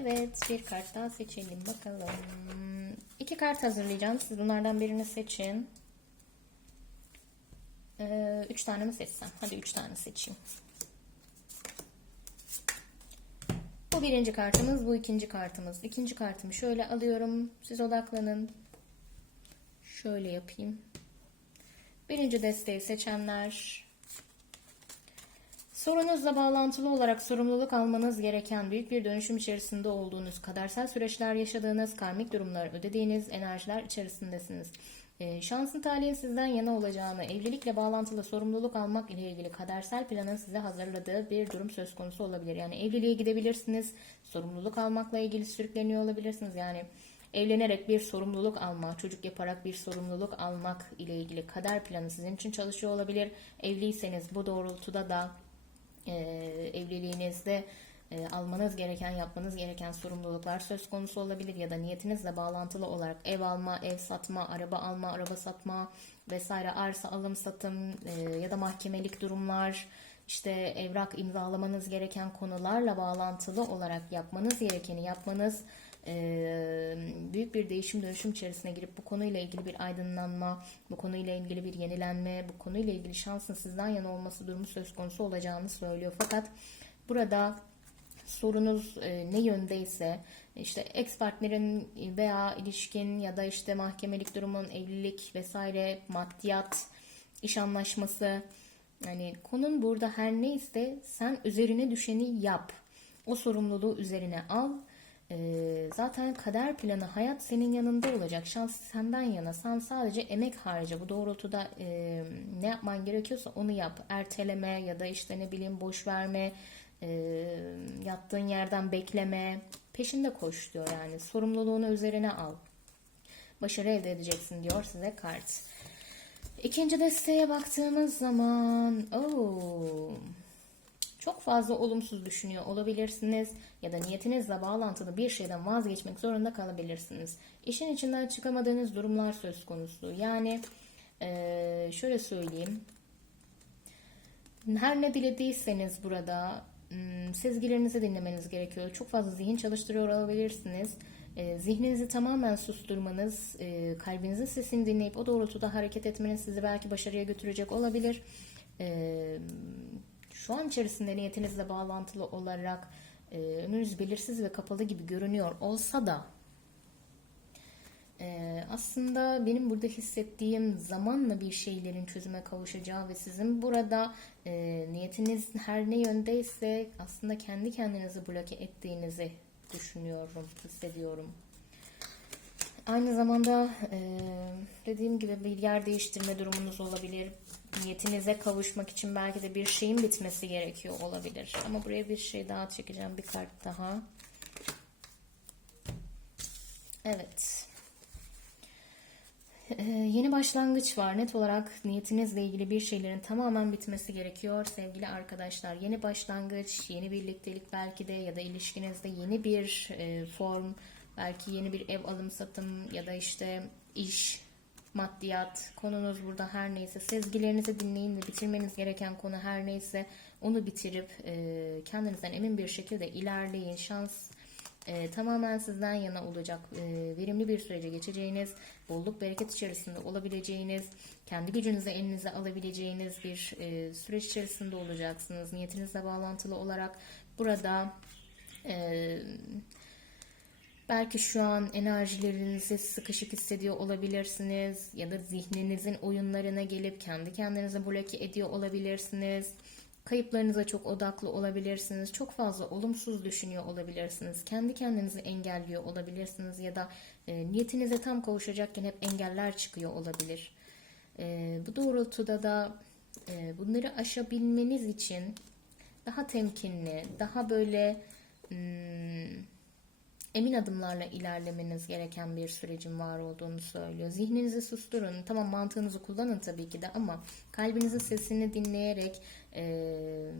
Evet bir kart daha seçelim bakalım. İki kart hazırlayacağım. Siz bunlardan birini seçin. Ee, üç tane mi seçsem? Hadi üç tane seçeyim. Bu birinci kartımız, bu ikinci kartımız. İkinci kartımı şöyle alıyorum. Siz odaklanın. Şöyle yapayım. Birinci desteği seçenler. Sorunuzla bağlantılı olarak sorumluluk almanız gereken büyük bir dönüşüm içerisinde olduğunuz, kadersel süreçler yaşadığınız, karmik durumlar ödediğiniz enerjiler içerisindesiniz. Ee, şansın talihin sizden yana olacağını, evlilikle bağlantılı sorumluluk almak ile ilgili kadersel planın size hazırladığı bir durum söz konusu olabilir. Yani evliliğe gidebilirsiniz, sorumluluk almakla ilgili sürükleniyor olabilirsiniz. Yani evlenerek bir sorumluluk alma, çocuk yaparak bir sorumluluk almak ile ilgili kader planı sizin için çalışıyor olabilir. Evliyseniz bu doğrultuda da e, evliliğinizde e, almanız gereken, yapmanız gereken sorumluluklar söz konusu olabilir ya da niyetinizle bağlantılı olarak ev alma, ev satma, araba alma, araba satma vesaire arsa alım satım e, ya da mahkemelik durumlar işte evrak imzalamanız gereken konularla bağlantılı olarak yapmanız gerekeni yapmanız büyük bir değişim dönüşüm içerisine girip bu konuyla ilgili bir aydınlanma, bu konuyla ilgili bir yenilenme, bu konuyla ilgili şansın sizden yana olması durumu söz konusu olacağını söylüyor. Fakat burada sorunuz ne yöndeyse işte ex partnerin veya ilişkin ya da işte mahkemelik durumun evlilik vesaire maddiyat iş anlaşması yani konun burada her neyse sen üzerine düşeni yap. O sorumluluğu üzerine al. Ee, zaten kader planı hayat senin yanında olacak. Şans senden yana. Sen sadece emek harca. Bu doğrultuda e, ne yapman gerekiyorsa onu yap. Erteleme ya da işte ne bileyim boş verme. E, yattığın yerden bekleme. Peşinde koş diyor yani. Sorumluluğunu üzerine al. Başarı elde edeceksin diyor size kart. İkinci desteğe baktığımız zaman ooo, çok fazla olumsuz düşünüyor olabilirsiniz ya da niyetinizle bağlantılı bir şeyden vazgeçmek zorunda kalabilirsiniz. İşin içinden çıkamadığınız durumlar söz konusu. Yani şöyle söyleyeyim. Her ne dilediyseniz burada sezgilerinizi dinlemeniz gerekiyor. Çok fazla zihin çalıştırıyor olabilirsiniz. Zihninizi tamamen susturmanız, kalbinizin sesini dinleyip o doğrultuda hareket etmeniz sizi belki başarıya götürecek olabilir. E, şu an içerisinde niyetinizle bağlantılı olarak e, önünüz belirsiz ve kapalı gibi görünüyor olsa da ee, aslında benim burada hissettiğim zamanla bir şeylerin çözüme kavuşacağı ve sizin burada e, niyetiniz her ne yöndeyse aslında kendi kendinizi bloke ettiğinizi düşünüyorum, hissediyorum. Aynı zamanda e, dediğim gibi bir yer değiştirme durumunuz olabilir. Niyetinize kavuşmak için belki de bir şeyin bitmesi gerekiyor olabilir. Ama buraya bir şey daha çekeceğim, bir kart daha. Evet. Ee, yeni başlangıç var. Net olarak niyetinizle ilgili bir şeylerin tamamen bitmesi gerekiyor sevgili arkadaşlar. Yeni başlangıç, yeni birliktelik belki de ya da ilişkinizde yeni bir e, form, belki yeni bir ev alım satım ya da işte iş, maddiyat, konunuz burada her neyse sezgilerinizi dinleyin ve bitirmeniz gereken konu her neyse onu bitirip e, kendinizden emin bir şekilde ilerleyin. Şans e, tamamen sizden yana olacak e, verimli bir sürece geçeceğiniz, bolluk bereket içerisinde olabileceğiniz, kendi gücünüzü elinize alabileceğiniz bir e, süreç içerisinde olacaksınız. Niyetinizle bağlantılı olarak burada e, belki şu an enerjilerinizi sıkışık hissediyor olabilirsiniz ya da zihninizin oyunlarına gelip kendi kendinizi bloke ediyor olabilirsiniz. Kayıplarınıza çok odaklı olabilirsiniz. Çok fazla olumsuz düşünüyor olabilirsiniz. Kendi kendinizi engelliyor olabilirsiniz ya da e, niyetinize tam kavuşacakken hep engeller çıkıyor olabilir. E, bu doğrultuda da e, bunları aşabilmeniz için daha temkinli, daha böyle hmm, emin adımlarla ilerlemeniz gereken bir sürecin var olduğunu söylüyor. Zihninizi susturun. Tamam mantığınızı kullanın tabii ki de ama kalbinizin sesini dinleyerek e,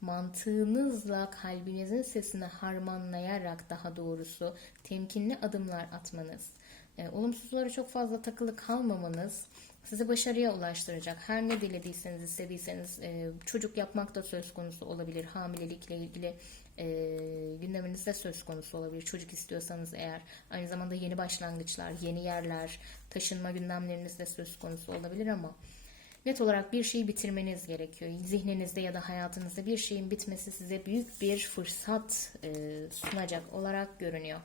mantığınızla kalbinizin sesini harmanlayarak daha doğrusu temkinli adımlar atmanız, e, olumsuzlara çok fazla takılı kalmamanız sizi başarıya ulaştıracak. Her ne dilediyseniz, istediyseniz e, çocuk yapmak da söz konusu olabilir. Hamilelikle ilgili e, gündeminizde söz konusu olabilir. Çocuk istiyorsanız eğer aynı zamanda yeni başlangıçlar, yeni yerler, taşınma gündemlerinizde söz konusu olabilir ama net olarak bir şeyi bitirmeniz gerekiyor. Zihninizde ya da hayatınızda bir şeyin bitmesi size büyük bir fırsat e, sunacak olarak görünüyor.